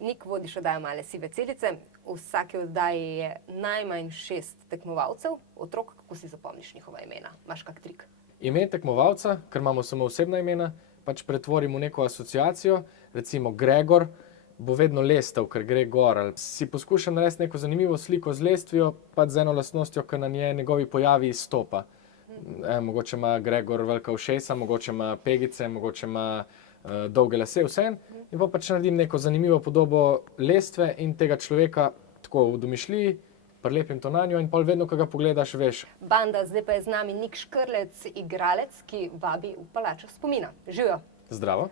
Nik, vodiš oddajo Male sive celice. V vsaki oddaji je najmanj 6 tekmovalcev, otrok, kako si zapomniš njihova imena? Imaš kak trik? Ime tekmovalca, ker imamo samo osebna imena, pač pretvorim v neko asociacijo, recimo Gregor bo vedno lestev, ker gre gor. Ali si poskušam narediti neko zanimivo sliko z lestvijo, pač z eno lastnostjo, ker na njej njegovi pojavi izstopa. Mogoče ima Gregor velika ušesa, mogoče ima pegice, mogoče ima dolge lase, vse. In pa pač naredim neko zanimivo podobo lestve in tega človeka tako v domišljiji, prilepim to na njo in pol vedno, ko ga pogledaš, veš. Banda, zdaj pa je z nami Nik Škrlec, igralec, ki vabi v Palačo spomina. Živijo. Zdravo.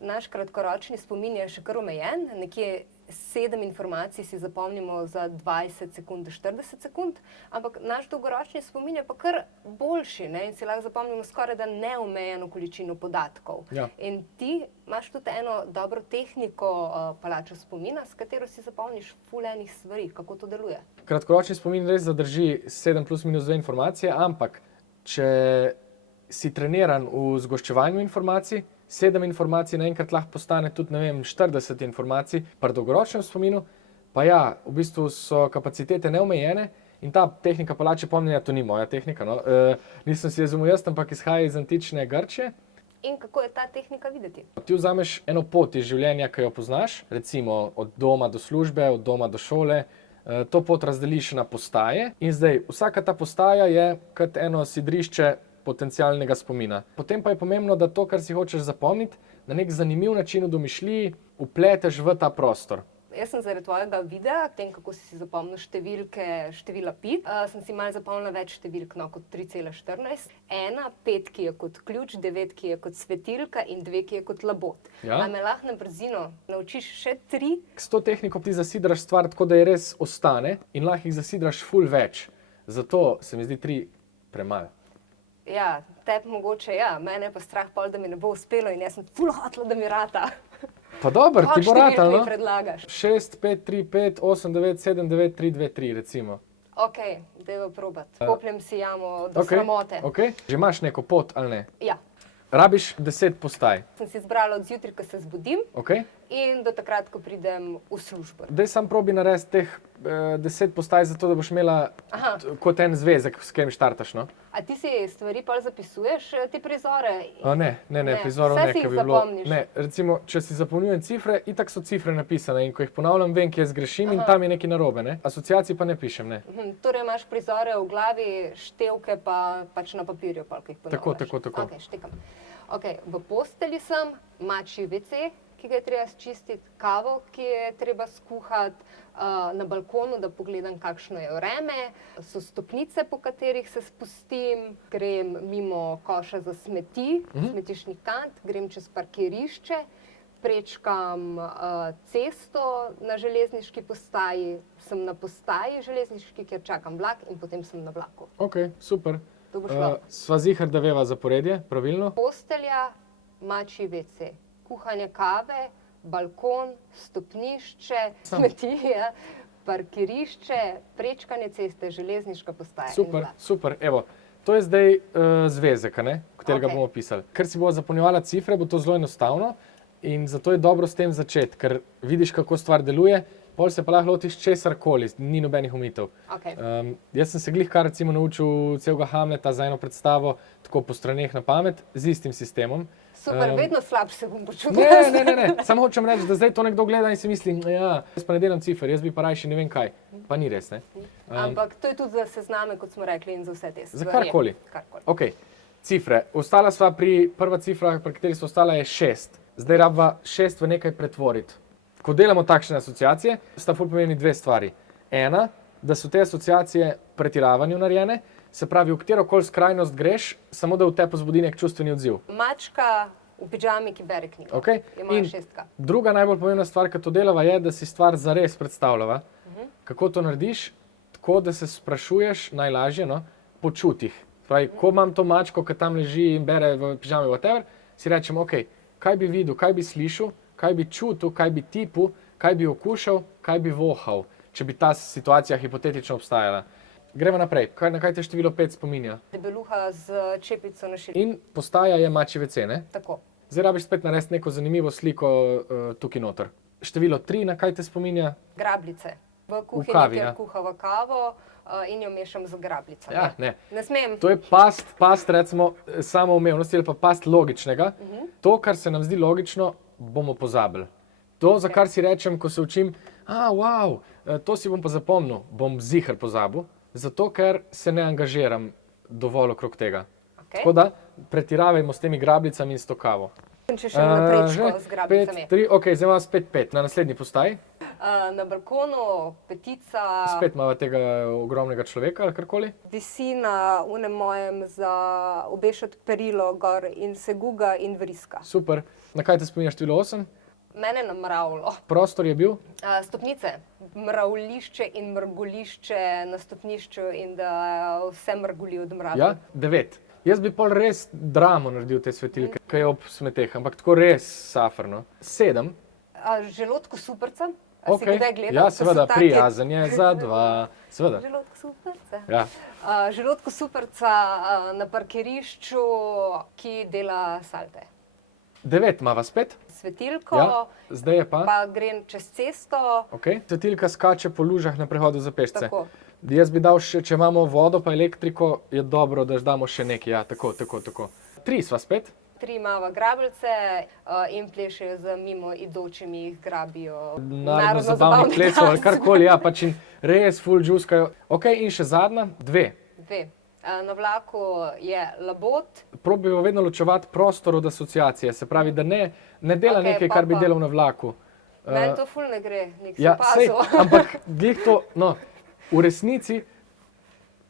Naš kratkoročni spomin je še kar omejen, nekje 7 informacij si zapomnimo za 20 sekund do 40 sekund, ampak naš dolgoročni spomin je pa kar boljši, ne? In si lahko zapomnimo skoraj da neomejeno količino podatkov. Ja. In ti imaš tudi eno dobro tehniko Palačo spomina, s katero si zapomniš ful enih stvari, kako to deluje. Kratkoročni spomin res zadrži 7 plus minus 2 informacije, ampak če si treniran v zgoščevanju informacij, 7 informacij naenkrat lahko postane tudi, 40 informacij. Pri dolgoročnem spominu pa ja, v bistvu so kapacitete neomejene in ta tehnika Palače pomnjenja, to ni moja tehnika, no. Nisem si izumil jaz, ampak izhaja iz antične Grčije. In kako je ta tehnika videti? Ti vzameš eno pot iz življenja, ki jo poznaš, recimo od doma do službe, od doma do šole, to pot razdeliš na postaje in zdaj vsaka ta postaja je kot eno sidrišče potencialnega spomina. Potem pa je pomembno, da to, kar si hočeš zapomniti, na nek zanimiv način v domišljiji vpleteš v ta prostor. Jaz sem zaradi tvojega videa, tem, kako si zapomnil števila pi, sem si malo zapomnila več številk, no, kot 3,14. 1, 5, ki je kot ključ, 9, ki je kot svetilka in 2, ki je kot labod. Ja. A me lahko na brzino naučiš še 3? S to tehniko ti zasidraš stvar tako, da je res ostane in lahko jih zasidraš ful več. Zato se mi zdi 3 premalo. Ja, tebi mogoče ja, mene pa strah pol, da mi ne bo uspelo in jaz sem ful hotela, da mi rata. Pa dobro, ti bo ratalo, Koliko številk mi no? predlagaš? 6, 5, 3, 5, 8, 9, 7, 9, 3, 2, 3, recimo. Okej, dajva probat. Kopljem si jamo do sramote. Okej. Že imaš neko pot ali ne? Ja. Rabiš 10 postaj. Sem si izbrala od zjutraj, ko se zbudim Okej. in do takrat, ko pridem v službo. Daj sam probi narediti teh 10 postaj zato, da boš imela kot en zvezek, s katerim štartaš, no? A ti si stvari pol zapisuješ, te prizore? Ne, prizorov ne, Vse si ker jih bi bilo. zapomniš? Ne, recimo, če si zapolnjujem cifre, itak so cifre napisane in ko jih ponavljam, vem, kje zgrešim in tam je nekaj narobe, ne? Asociacij pa ne pišem, ne. Torej imaš prizore v glavi, števke pa pač na papirju, pol, ki jih ponavljaš. Tako. Okej, štekam. Okej, v postelji sem, mačji WC, ki ga je treba sčistiti, kavo, ki je treba skuhati, na balkonu, da pogledam, kakšno je vreme, so stopnice, po katerih se spustim, grem mimo koša za smeti, smetišni kant, grem čez parkirišče, prečkam cesto na železniški postaji, sem na postaji železniški, kjer čakam vlak in potem sem na vlaku. Okej, super. To bo šlo. Sva ziher, da veva zaporedje, pravilno? Postelja, mačji WC, kuhanje kave, balkon, stopnišče, smetije, parkirišče, prečkanje ceste, železniška postaja in vlak. Super, evo. To je zdaj zvezek, ne, katerega bomo pisali. Ker si bo zapolnjevala cifre, bo to zelo enostavno in zato je dobro s tem začeti, ker vidiš, kako stvar deluje, pol se pa lahko lotiš česarkoli, ni nobenih omejitev. Okej. Jaz sem se glih kar recimo naučil celega Hamleta za eno predstavo, tako po straneh na pamet, z istim sistemom. Super, vedno slabše se bom počutila. Ne, samo hočem reči, da zdaj to nekdo gleda in si misli, ja, jaz pa ne delam cifer, jaz bi pa rajši ne vem kaj. Pa ni res, ne. Ampak to je tudi za sezname, kot smo rekli, in za vse te stvari. Za karkoli. Karkoli. Okej, cifre. Ostala sva prva cifra, pri kateri sva ostala, je 6. Zdaj rabva 6 v nekaj pretvoriti. Ko delamo takšne asociacije, sta ful pomembni 2 stvari. Ena, da so te asociacije pretiravanju narejene, se pravi, v katerokoli skrajnost greš, samo da v tebi vzbudi nek čustveni odziv. Mačka v pidžami, ki bere knjigo. Okej. Je moja In 6. druga najbolj pomembna stvar, ki to delava, je, da si stvar zares predstavljava. Kako to narediš? Tako, da se sprašuješ, najlažje, no, po čutih. Pravi, ko imam to mačko, ki tam leži in bere v pižami, whatever, si rečem, okej, kaj bi videl, kaj bi slišal, kaj bi čutil, kaj bi tipil, kaj bi okušal, kaj bi vohal, če bi ta situacija hipotetično obstajala. Gremo naprej. Na kaj te število 5 spominja? Debeluha z čepico na širino. In postaja je mačji WC, ne? Tako. Zdaj rabiš spet narediti neko zanimivo sliko tukaj noter. Število 3, na kaj te spominja? Grabljice. V kuhinji, kavi, kjer ja. kuhava kavo in jo mešam z grabljicami. Ja, ne. Ne smem. To je past recimo samoumevnosti ali pa past logičnega. To, kar se nam zdi logično, bomo pozabili. To, za kar si rečem, ko se učim, wow, to si bom pa zapomnil, bom ziher pozabil, zato ker se ne angažiram dovolj okrog tega. Okay. Tako da pretiravajmo s temi grabljicami in s to kavo. In če še naprej z grabljicami. 5, 3, ok, zdaj imamo spet 5. Na naslednji postaji. Na balkonu petica Spet imamo tega ogromnega človeka ali karkoli. visi na unem mojem za obešati perilo gor in se guga in vriska. Super. Na kaj te spominja število 8? Mene na mravljo. Prostor je bil? Stopnice, mravljišče in mrgolišče na stopnišču in da vse mrgoli od mravlja. Ja, 9. Jaz bi pol res dramo naredil te svetilke, ki je ob smeteh, ampak tako res safrno. 7. Želodko superca. Ok, Si kdaj gledal? ja, To so seveda, taki- prijazen je za 2. Seveda, Želodko superca. ja. Želodko superca na parkirišču, ki dela salte. 9 imava spet. Svetilko, Ja, zdaj je pa. pa grem čez cesto. Okay. Svetilka skače po lužah na prehodu za pešce. Tako. Jaz bi dal še, če imamo vodo pa elektriko, je dobro, da damo še nekaj. Ja, tako. 3 sva spet. 3 imava grabljice in plešejo z mimo idočimi, jih grabijo. Narodno-zabavnih plesov ali karkoli, ja, pač in res full džuskajo. Ok, in še zadnja, 2. 2. Na vlaku je labod. Probijo vedno ločevati prostor od asociacije, se pravi, da ne dela Okej, nekaj, pa kar bi pa. delal na vlaku. Meni to ful ne gre, nek Ja, sej, opazil. ampak glih to, no, v resnici,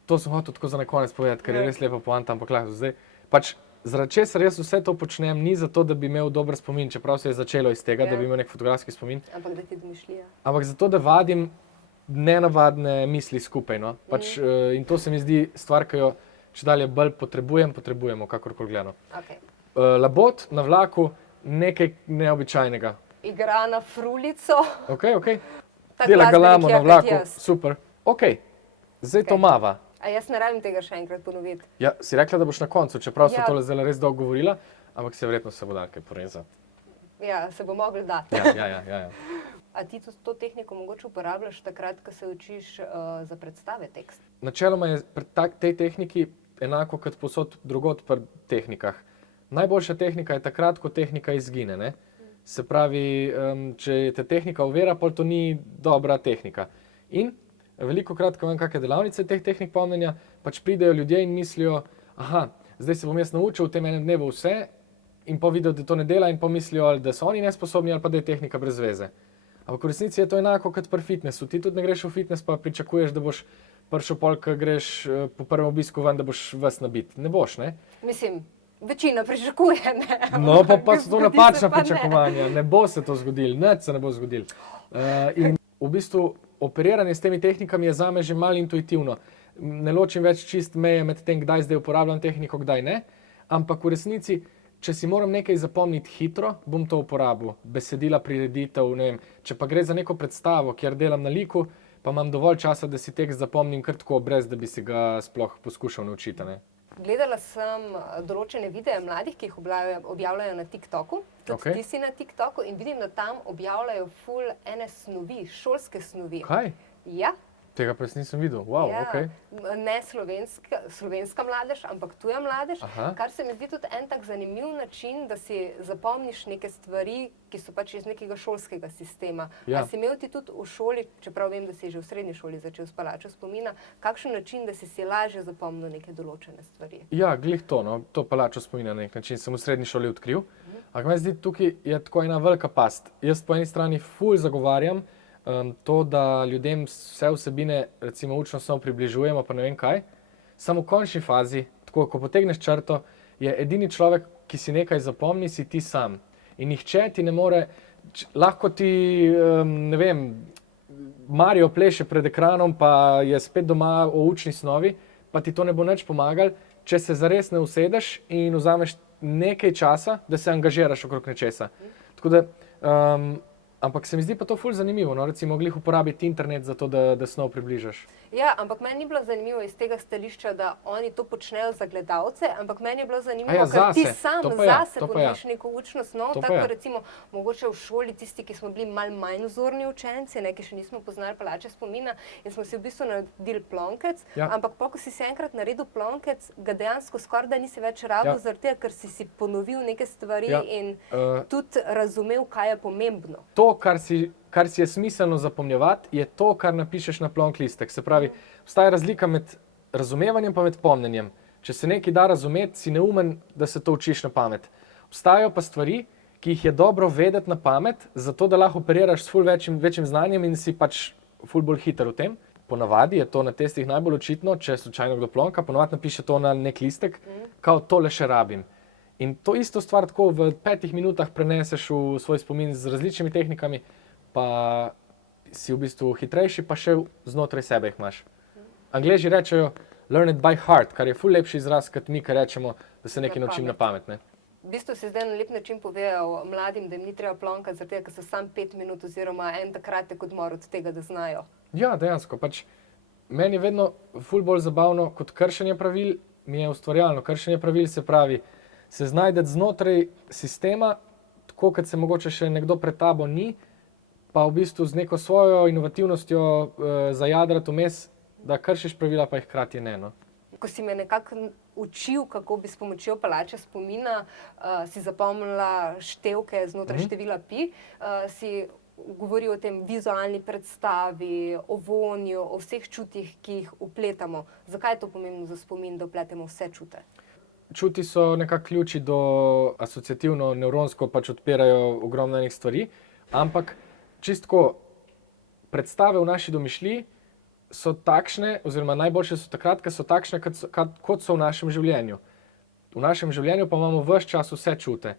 to sem hotel tako za na konec povedati, ker je res lepa poanta, ampak lahko zdaj. Pač, zaradi česar jaz vse to počnem, ni zato, da bi imel dober spomin, čeprav se je začelo iz tega, Ja. da bi imel nek fotografski spomin, Ampak da ti domišljija. ampak zato, da vadim nenavadne misli skupaj. No? Pač, in to se mi zdi stvar, ki jo če dalje bolj potrebujemo, kakorkoli gledano. Okay. Labod na vlaku, nekaj neobičajnega. Igra na frulico. Ok. Tak Dela glasbenik galamo je na kot vlaku, jaz. super. Ok, zdaj to mava. A jaz ne rabim tega še enkrat ponoviti. Ja, si rekla, da boš na koncu, čeprav so Ja. tole zdaj res dolgo govorila, ampak verjetno se bo dal kaj porezati. Ja, se bo mogli dati. Ja. A ti to tehniko mogoče uporabljaš takrat, ko se učiš za predstave tekst? Načeloma je pri tej tehniki enako kot posod drugod pri tehnikah. Najboljša tehnika je takrat, ko tehnika izgine. Ne? Se pravi, če te tehnika ovira, pol to ni dobra tehnika. In velikokrat, ko imam kakšne delavnice teh tehnik pomnjenja, pač pridejo ljudje in mislijo, zdaj se bom jaz naučil v tem enem dnevu vse, in pa vidijo, da to ne dela, in pa mislijo, ali da so oni nesposobni, ali pa da je tehnika brez veze. Ampak v resnici je to enako kot pri fitnessu. Ti tudi ne greš v fitness, pa pričakuješ, da boš prišel pol, ko greš po prvem obisku ven, da boš ves nabit. Ne boš, ne? Mislim, večina pričakuje, ne? No, pa so to Zgodi se napačna pa ne. pričakovanja. Ne bo se to zgodilo, nič se ne bo zgodilo. In v bistvu operiranje s temi tehnikami je zame že malo intuitivno. Ne ločim več čist meje med tem, kdaj zdaj uporabljam tehniko, kdaj ne. Ampak v resnici, če si moram nekaj zapomniti hitro, bom to uporabil. Besedila, prireditev, ne vem. Če pa gre za neko predstavo, kjer delam na liku, pa imam dovolj časa, da si tekst zapomnim kar tako, brez da bi si ga sploh poskušal naučiti. Ne? Gledala sem določene videe mladih, ki jih objavljajo na TikToku. Tudi Okej. ti si na TikToku in vidim, da tam objavljajo ful ene snovi, šolske snovi. Kaj? Ja. Tega pa jaz nisem videl. Wow, Ja, ok. ne slovenska mladež, ampak tuja mladež, Aha. kar se mi zdi tudi en tak zanimiv način, da si zapomniš neke stvari, ki so pač iz nekega šolskega sistema. Ja. A si imel ti tudi v šoli, čeprav vem, da si že v srednji šoli začel s palačo spomina, kakšen način, da si lažje zapomnil neke določene stvari? Ja, glih to, no, to palačo spomina na nek način, sem v srednji šoli odkril. Ampak meni zdi, tukaj je tako ena velika past. Jaz po eni strani ful zagovarjam to, da ljudem vse vsebine, recimo učno samo približujemo, pa ne vem kaj. Samo v končni fazi, tako ko potegneš črto, je edini človek, ki si nekaj zapomni, si ti sam. In nihče ti ne more, lahko ti, ne vem, Mario pleše pred ekranom, pa je spet doma o učni snovi, pa ti to ne bo nič pomagalo, če se zares ne usedeš in vzameš nekaj časa, da se angažiraš okrog nečesa. Tako da Ampak se mi zdi pa to ful zanimivo, no, recimo glih uporabiti internet za to, da snov približaš. Ja, ampak meni ni bilo zanimivo iz tega stališča, da oni to počnejo za gledalce, ampak meni je bilo zanimivo, ja, ker ti zase. sam To pa ja, zase to pa ja. ponudiš neko učno snov, To pa tako ja. recimo mogoče v šoli tisti, ki smo bili malo manj vzorni učenci, ki še nismo poznali palače spomina in smo si v bistvu naredili plonkec, Ja. ampak ko si enkrat naredil plonkec, ga dejansko skoraj nisi več rabil, Ja. zaradi tega, ker si ponovil neke stvari Ja. in Uh, tudi razumel, kaj je pomembno. To, kar si je smiselno zapomnjevati, je to, kar napišeš na plonk listek. Se pravi, obstaja razlika med razumevanjem pa med pomnenjem. Če se nekaj da razumeti, si neumen, da se to učiš na pamet. Obstajajo pa stvari, ki jih je dobro vedeti na pamet, zato da lahko operiraš s ful večjim znanjem in si pač ful bolj hiter v tem. Ponavadi je to na testih najbolj očitno, če slučajno kdo plonka, ponavadi napiše to na nek listek, kao tole še rabim. In to isto stvar tako v 5 minutah preneseš v svoj spomin z različnimi tehnikami, pa si v bistvu hitrejši, pa še znotraj sebe jih imaš. Angleži rečejo learn it by heart, kar je ful lepši izraz, kot mi, kar rečemo, da se nekaj naučim na pamet. Ne? V bistvu si zdaj na lep način povedal mladim, da jim ni treba plonkati, zaradi tega, ker so samo 5 minut oziroma en kratek odmor od tega, da znajo. Ja, dejansko. Pač meni je vedno ful bolj zabavno kot kršenje pravil, mi je ustvarjalno. Kršenje pravil se pravi, se znajdeti znotraj sistema, tako kot se mogoče še nekdo pred tabo ni, pa v bistvu z neko svojo inovativnostjo zajadrati vmes, da kršiš pravila, pa jih hkrati ne. No? Ko si me nekako učil, kako bi s pomočjo palače spomina si zapomnila števke znotraj števila pi, si govoril o tem vizualni predstavi, o vonju, o vseh čutih, ki jih vpletamo. Zakaj je to pomembno za spomin, da vpletemo vse čute? Čuti so nekako ključi do asociativno, nevronsko pač odpirajo ogromno enih stvari, ampak čistko predstave v naši domišljiji so takšne, oziroma najboljše so takrat, ker so takšne, kot so v našem življenju. V našem življenju pa imamo ves čas vse čute.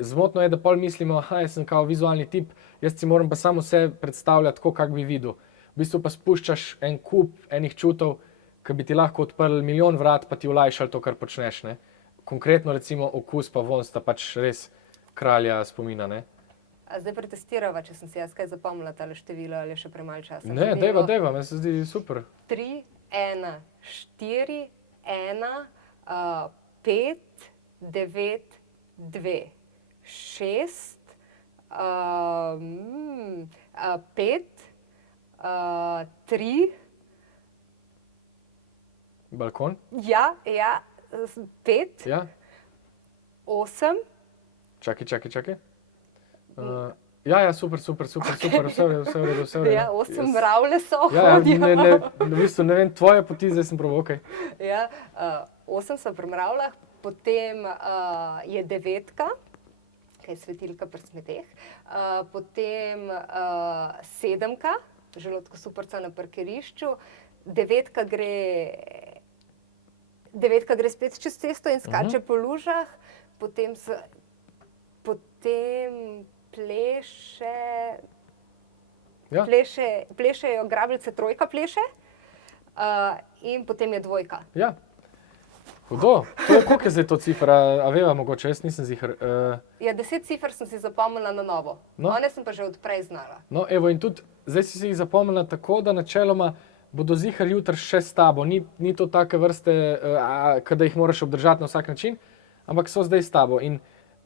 Zmotno je, da pol mislimo, jaz sem kao vizualni tip, jaz si moram pa samo vse predstavljati tako, kak bi videl. V bistvu pa spuščaš en kup enih čutov, ki bi ti lahko odprli milijon vrat, pa ti olajšali to, kar počneš. Ne? Konkretno recimo okus pa vonj sta pač res kralja spomina. Ne? A zdaj pretestirava, če sem si jaz kaj zapomnila tale število ali je še premalo časa. Ne, dejva, meni se zdi super. 3, 1, 4, 1, 5, 9, 2, 6, 5, 3. Balkon? Ja, 5, Ja. 8. Čakaj. Ja, super, vse v redu. Ja, 8 mravlje so Ja, hodijo. v bistvu ne vem, tvoje poti, zdaj sem prav, okej. Ja, 8 so pri mravljah, potem je 9, ki je svetilka pri smeteh, potem 7, želodko superca na parkirišču, 9 gre spet čez cesto in skače po lužah, potem plešejo grabljice, 3 pleše in potem je 2. Ja. Hudo. Koliko je zdaj to cifra? A veva mogoče, jaz nisem ziher. Ja, 10 cifr sem si zapomnila na novo. No. One sem pa že odprej znala. No, evo, in tudi zdaj si jih zapomnila tako, da načeloma bodo ziher jutri še s tabo. Ni to take vrste, da jih moraš obdržati na vsak način, ampak so zdaj s tabo. In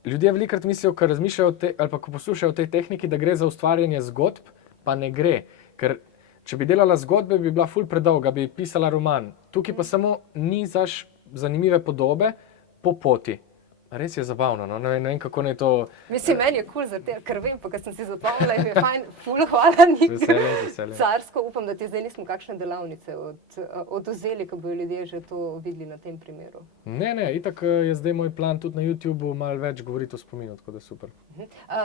ljudje velikokrat mislijo, ko razmišljajo ali pa ko poslušajo o tej tehniki, da gre za ustvarjanje zgodb, pa ne gre. Ker če bi delala zgodbe, bi bila ful predolga, bi pisala roman. Tukaj pa samo nizaš zanimive podobe po poti. Res je zabavno, no? Ne vem, kako naj to... Mislim, meni je kul ker vem, pa ker sem si zapomnila in mi je fajn, ful hvala, Nik. Veselje. Carsko, upam, da ti zdaj nismo kakšne delavnice odvzeli, ko bojo ljudje že to videli na tem primeru. Ne, itak je zdaj moj plan tudi na YouTubeu malo več govoriti o spominu, tako da super.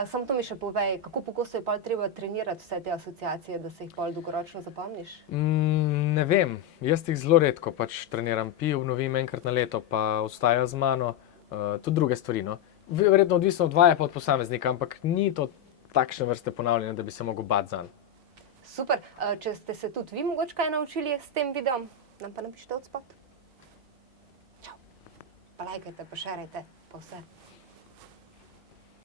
Samo to mi še povej, kako pogosto je pa treba trenirati vse te asociacije, da se jih pol dolgoročno zapomniš? Ne vem, jaz jih zelo redko pač treniram, obnovim enkrat na leto, pa ostajajo z mano. Tudi druge stvari, no. Verjetno odvisno od vaje pa od posameznika, ampak ni to takšne vrste ponavljanja, da bi se mogel bati zanj. Super, če ste se tudi vi mogoče kaj naučili s tem videom, nam pa napišite od spod. Čau. Pa lajkajte, pa šerajte, pa vse.